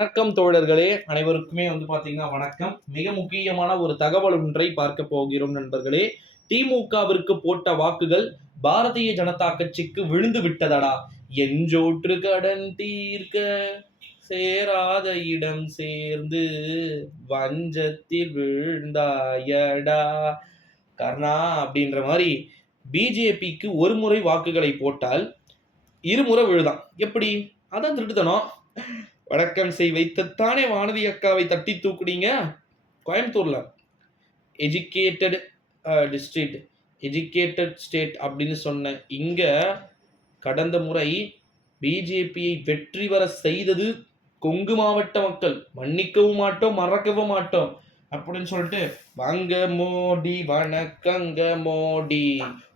வணக்கம் தோழர்களே அனைவருக்குமே வந்து பாத்தீங்கன்னா வணக்கம். மிக முக்கியமான ஒரு தகவல் ஒன்றை பார்க்க போகிறோம் நண்பர்களே. திமுகவிற்கு போட்ட வாக்குகள் பாரதிய ஜனதா கட்சிக்கு விழுந்து விட்டதடா? எஞ்சோற்று கடன் தீர்க்க சேராத இடம் சேர்ந்து வஞ்சத்தில் விழுந்தாயடா? கர்ணா அப்படின்ற மாதிரி பிஜேபிக்கு ஒரு முறை வாக்குகளை போட்டால் இருமுறை விழுதான். எப்படி? அதான் திருட்டுத்தனம். வணக்கம் செய் வைத்துத்தானே வானதி அக்காவை தட்டி தூக்குனீங்க? கோயம்புத்தூரில். எஜுகேட்டட் டிஸ்ட்ரிக்ட் எஜுகேட்டட் ஸ்டேட் அப்படின்னு சொன்ன இங்கே கடந்த முறை பிஜேபியை வெற்றி வர செய்தது கொங்கு மாவட்ட மக்கள். மன்னிக்கவும் மாட்டோம் மறக்கவும் மாட்டோம் அப்படின்னு சொல்லிட்டு வாங்க மோடி வணக்கங்க மோடி.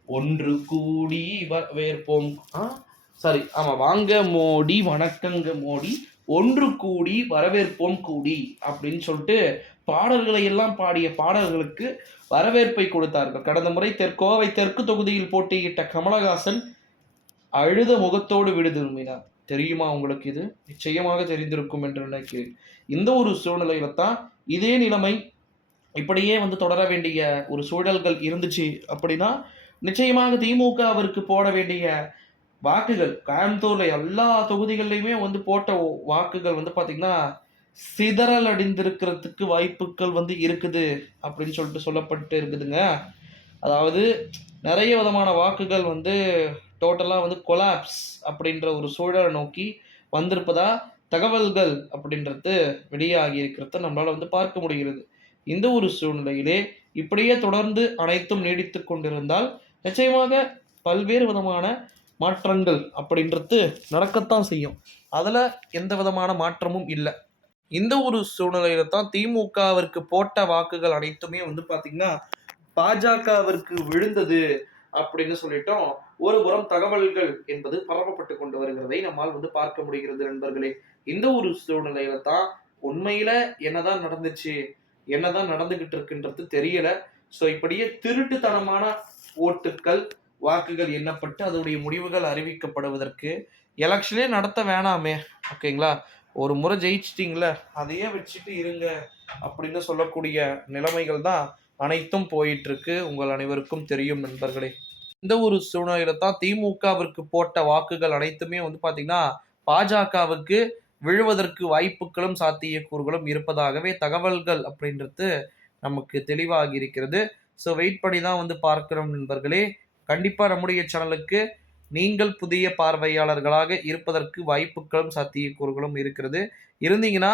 ஒன்று கூடி வேர்ப்போம். ஆ? சாரி ஆமாம் வாங்க மோடி வணக்கங்க மோடி ஒன்று கூடி வரவேற்போம் கூடி அப்படின்னு சொல்லிட்டு பாடல்களை எல்லாம் பாடிய பாடல்களுக்கு வரவேற்பை கொடுத்தார்கள். கடந்த முறை தெற்கோவை தெற்கு தொகுதியில் போட்டியிட்ட கமலஹாசன் அழுத முகத்தோடு விடு திரும்பினார். தெரியுமா உங்களுக்கு இது? நிச்சயமாக தெரிந்திருக்கும் என்று நினைக்கிறேன். இந்த ஒரு சூழ்நிலையில தான் இதே நிலைமை இப்படியே வந்து தொடர வேண்டிய ஒரு சூழல்கள் இருந்துச்சு அப்படின்னா நிச்சயமாக திமுக அவருக்கு போட வேண்டிய வாக்குகள் கோயம்புத்தூர்ல எல்லா தொகுதிகள்லையுமே வந்து போட்ட வாக்குகள் வந்து பாத்தீங்கன்னா சிதறல் அடைந்திருக்கிறதுக்கு வாய்ப்புகள் வந்து இருக்குது அப்படின்னு சொல்லிட்டு சொல்லப்பட்டு இருக்குதுங்க. அதாவது நிறைய விதமான வாக்குகள் வந்து டோட்டலாக வந்து கொலாப்ஸ் அப்படின்ற ஒரு சூழலை நோக்கி வந்திருப்பதா தகவல்கள் அப்படின்றது வெளியாகி இருக்கிறத நம்மளால் வந்து பார்க்க முடிகிறது. இந்த ஒரு சூழ்நிலையிலே இப்படியே தொடர்ந்து அனைத்தும் நீடித்து கொண்டிருந்தால் நிச்சயமாக பல்வேறு விதமான மாற்றங்கள் அப்படின்றது நடக்கத்தான் செய்யும். அதில் எந்த விதமான மாற்றமும் இல்லை. இந்த ஒரு சூழ்நிலையில தான் திமுகவிற்கு போட்ட வாக்குகள் அனைத்துமே வந்து பார்த்தீங்கன்னா பாஜகவிற்கு விழுந்தது அப்படின்னு சொல்லிட்டோம். ஒரு புறம் தகவல்கள் என்பது பரப்பப்பட்டு கொண்டு வருகிறதை நம்மால் வந்து பார்க்க முடிகிறது நண்பர்களே. இந்த ஒரு சூழ்நிலையில தான் உண்மையில என்னதான் நடந்துச்சு என்னதான் நடந்துகிட்டு இருக்குன்றது தெரியல. ஸோ இப்படியே திருட்டுத்தனமான ஓட்டுக்கள் வாக்குகள் எண்ணப்பட்டு அதனுடைய முடிவுகள் அறிவிக்கப்படுவதற்கு எலெக்ஷனே நடத்த வேணாமே. ஓகேங்களா ஒரு முறை ஜெயிச்சிட்டிங்கள அதையே வச்சுட்டு இருங்க அப்படின்னு சொல்லக்கூடிய நிலைமைகள் தான் அனைத்தும் போயிட்டுருக்கு. உங்கள் அனைவருக்கும் தெரியும் நண்பர்களே. இந்த ஒரு சூழ்நிலையில தான் திமுகவிற்கு போட்ட வாக்குகள் அனைத்துமே வந்து பார்த்திங்கன்னா பாஜகவுக்கு விழுவதற்கு வாய்ப்புகளும் சாத்தியக்கூறுகளும் இருப்பதாகவே தகவல்கள் அப்படின்றது நமக்கு தெளிவாகி இருக்கிறது. ஸோ வெயிட் பண்ணி தான் வந்து பார்க்கிறோம் நண்பர்களே. கண்டிப்பாக நம்முடைய சேனலுக்கு நீங்கள் புதிய பார்வையாளர்களாக இருப்பதற்கு வாய்ப்புகளும் சாத்தியக்கூறுகளும் இருக்கிறது. இருந்தீங்கன்னா